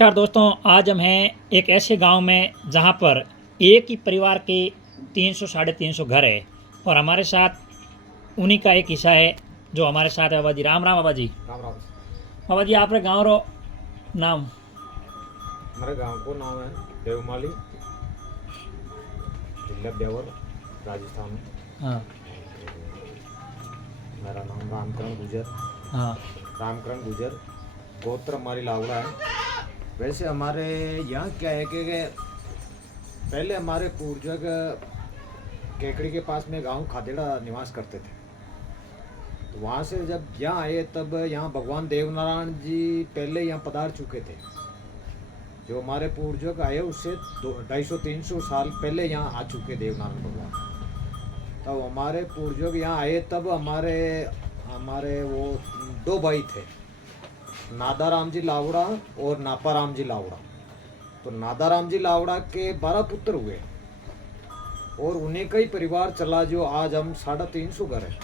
नमस्कार दोस्तों, आज हम हैं एक ऐसे गांव में जहां पर एक ही परिवार के 300 साढ़े 300 घर है और हमारे साथ उन्हीं का एक हिस्सा है जो हमारे साथ है। बाबा जी राम राम। बाबा जी राम राम। बाबा जी आपरे गाँव रो नाम? हमारे गांव को नाम है देवमाली, जिला ब्यावर, राजस्थान। हाँ मेरा नाम रामकरण गुजर। हाँ रामकरण गुजर, गोत्र हमारी लावड़ा है। वैसे हमारे यहाँ क्या है कि पहले हमारे पूर्वज केकड़ी के पास में गांव खादेड़ा निवास करते थे। तो वहाँ से जब यहाँ आए तब यहाँ भगवान देवनारायण जी पहले यहाँ पधार चुके थे। जो हमारे पूर्वज आए उससे 250-300 साल पहले यहाँ आ चुके देवनारायण भगवान। तब हमारे पूर्वज यहाँ आए तब हमारे हमारे वो दो भाई थे, नादाराम जी लावड़ा और नापाराम जी लावड़ा। तो नादाराम जी लावड़ा के 12 पुत्र हुए और उन्हीं का ही परिवार चला जो आज हम 350 घर है।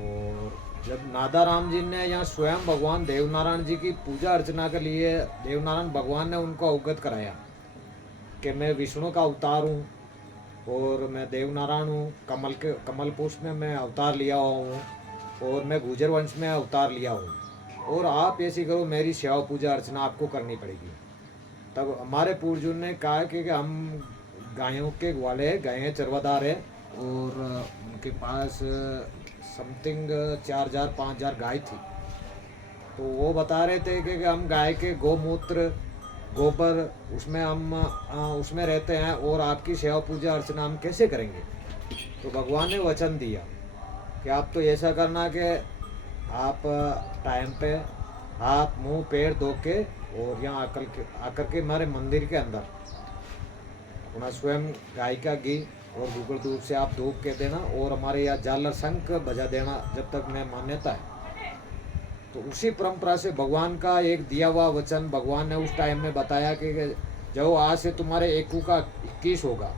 और जब नादाराम जी ने यहाँ स्वयं भगवान देवनारायण जी की पूजा अर्चना के लिए देवनारायण भगवान ने उनको अवगत कराया कि मैं विष्णु का अवतार हूँ और मैं देवनारायण हूँ, कमल पुष्प में मैं अवतार लिया हुआ हूँ और मैं गुजर वंश में अवतार लिया हूँ और आप ऐसी करो, मेरी सेवा पूजा अर्चना आपको करनी पड़ेगी। तब हमारे पूर्वजों ने कहा कि हम गायों के ग्वाले हैं, गायें चरवादार है और उनके पास समथिंग 4,000-5,000 गाय थी। तो वो बता रहे थे कि हम गाय के गोमूत्र गोबर उसमें रहते हैं और आपकी सेवा पूजा अर्चना हम कैसे करेंगे। तो भगवान ने वचन दिया कि आप तो ऐसा करना कि आप टाइम पे हाथ मुंह पैर धो के और यहाँ आकर के हमारे मंदिर के अंदर अपना स्वयं गाय का घी और गुगल दूध से आप धूप के देना और हमारे यहाँ झालर शंख बजा देना जब तक मैं मान्यता है। तो उसी परंपरा से भगवान का एक दिया हुआ वचन भगवान ने उस टाइम में बताया कि जब आज से तुम्हारे एकू का 21 होगा,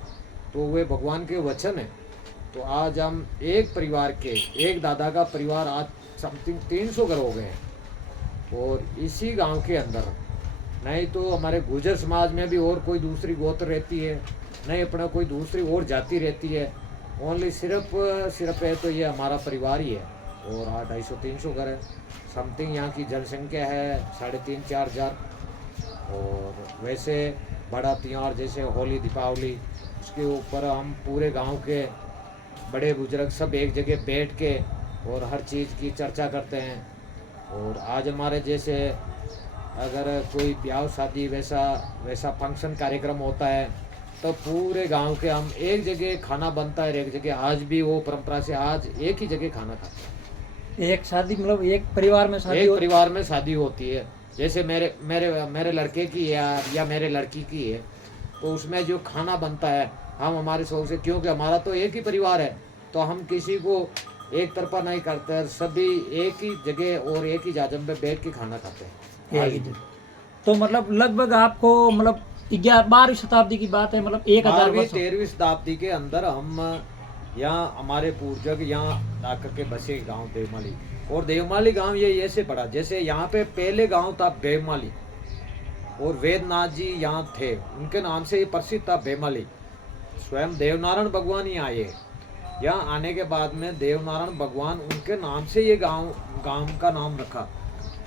तो वे भगवान के वचन है। तो आज हम एक परिवार के एक दादा का परिवार आज समथिंग 300 घर हो गए हैं और इसी गांव के अंदर। नहीं तो हमारे गुजर समाज में भी और कोई दूसरी गोत्र रहती है, नहीं अपना कोई दूसरी और जाति रहती है। ओनली सिर्फ है तो ये हमारा परिवार ही है और 250-300 घर है। समथिंग यहाँ की जनसंख्या है 3,500-4,000 हज़ार। और वैसे बड़ा त्यौहार जैसे होली दीपावली, उसके ऊपर हम पूरे गांव के बड़े बुजुर्ग सब एक जगह बैठ के और हर चीज़ की चर्चा करते हैं। और आज हमारे जैसे अगर कोई ब्याह शादी वैसा फंक्शन कार्यक्रम होता है तो पूरे गांव के हम एक जगह खाना बनता है, एक जगह आज भी वो परंपरा से आज एक ही जगह खाना खाते हैं। एक शादी मतलब एक परिवार में शादी होती है। जैसे मेरे लड़के की या मेरे लड़की की है तो उसमें जो खाना बनता है हम हमारे शौक से, क्योंकि हमारा तो एक ही परिवार है तो हम किसी को एक तरफा नहीं करते, सभी एक ही जगह और एक ही जाजम पे बैठ के खाना खाते हैं। तो मतलब लगभग आपको मतलब 12वीं शताब्दी की बात है, मतलब 13वीं शताब्दी के अंदर हम यहाँ हमारे पूर्वज यहाँ आकर के बसे गांव देवमाली। और देवमाली गांव ये ऐसे पड़ा जैसे यहाँ पे पहले गांव था बेवमाली और वेदनाथ जी यहाँ थे, उनके नाम से ये प्रसिद्ध था बेवमाली। स्वयं देवनारायण भगवान ही आए। यहाँ आने के बाद में देवनारायण भगवान उनके नाम से ये गांव का नाम रखा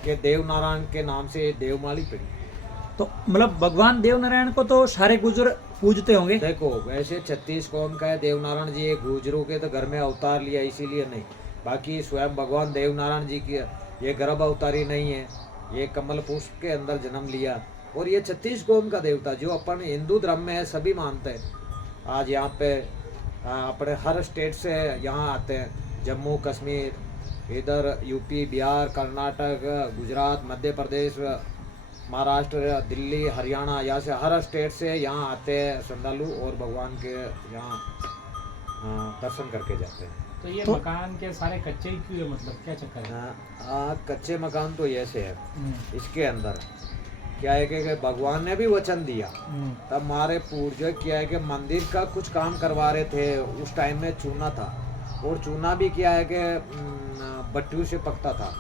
कि देवनारायण के नाम से देवमाली पड़ी। तो मतलब भगवान देवनारायण को तो सारे गुजर पूजते होंगे। देखो वैसे 36 कौम का है, देवनारायण जी एक गुजरों के तो घर में अवतार लिया इसीलिए नहीं, बाकी स्वयं भगवान देवनारायण जी की ये गर्भ अवतारी नहीं है, ये कमल पुष्प के अंदर जन्म लिया। और ये 36 कौम का देवता जो अपन हिंदू धर्म में है सभी मानते हैं। आज यहाँ पे अपने हर स्टेट से यहाँ आते हैं, जम्मू कश्मीर, इधर यूपी बिहार कर्नाटक गुजरात मध्य प्रदेश महाराष्ट्र दिल्ली हरियाणा, यहाँ से हर स्टेट से यहाँ आते हैं श्रद्धालु और भगवान के यहाँ दर्शन करके जाते हैं। तो ये मकान के सारे कच्चे ही क्यों है, मतलब क्या चक्कर है? कच्चे मकान तो ऐसे है, इसके अंदर क्या है कि भगवान ने भी वचन दिया। तब हमारे पूर्वज क्या है कि मंदिर का कुछ काम करवा रहे थे, उस टाइम में चूना था और चूना भी क्या है कि भट्टियों से पकता था।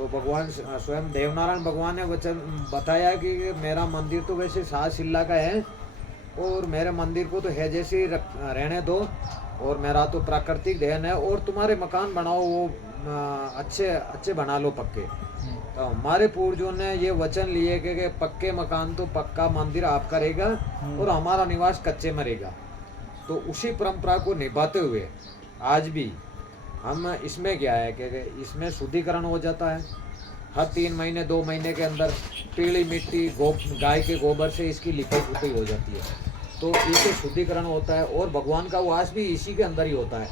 तो भगवान स्वयं देवनारायण भगवान ने वचन बताया कि मेरा मंदिर तो वैसे 7 शिला का है और मेरे मंदिर को तो है जैसे ही रहने दो, और मेरा तो प्राकृतिक देन है, और तुम्हारे मकान बनाओ वो अच्छे अच्छे बना लो पक्के। तो हमारे पूर्वजों ने ये वचन लिए कि पक्के मकान तो पक्का मंदिर आपका रहेगा और हमारा निवास कच्चे में रहेगा। तो उसी परंपरा को निभाते हुए आज भी हम इसमें क्या है कि इसमें शुद्धिकरण हो जाता है। हर 3 महीने 2 महीने के अंदर पीली मिट्टी गाय के गोबर से इसकी लिपाई पुताई हो जाती है, तो इससे शुद्धिकरण होता है और भगवान का वास भी इसी के अंदर ही होता है।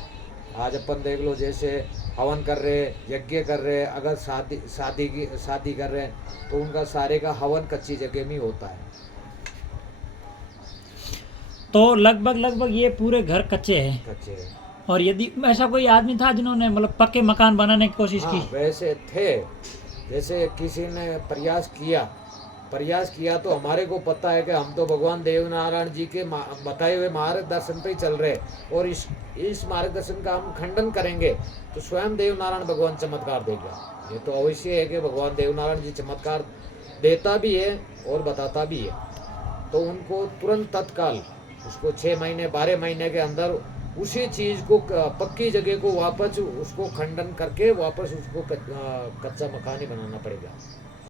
आज अपन देख लो, जैसे हवन कर रहे, यज्ञ कर रहे, अगर शादी कर रहे हैं तो उनका सारे का हवन कच्ची जगह में ही होता है। तो लगभग ये पूरे घर कच्चे हैं। कच्चे हैं। और यदि ऐसा कोई आदमी था जिन्होंने मतलब पक्के मकान बनाने की कोशिश की? वैसे थे, जैसे किसी ने प्रयास किया तो हमारे को पता है कि हम तो भगवान देवनारायण जी के बताए हुए मार्गदर्शन पे ही चल रहे, और इस मार्गदर्शन का हम खंडन करेंगे तो स्वयं देवनारायण भगवान चमत्कार देगा। ये तो अवश्य है कि भगवान देवनारायण जी चमत्कार देता भी है और बताता भी है। तो उनको तुरंत तत्काल उसको 6 महीने 12 महीने के अंदर उसी चीज को पक्की जगह को वापस उसको खंडन करके वापस उसको कच्चा मकान ही बनाना पड़ेगा।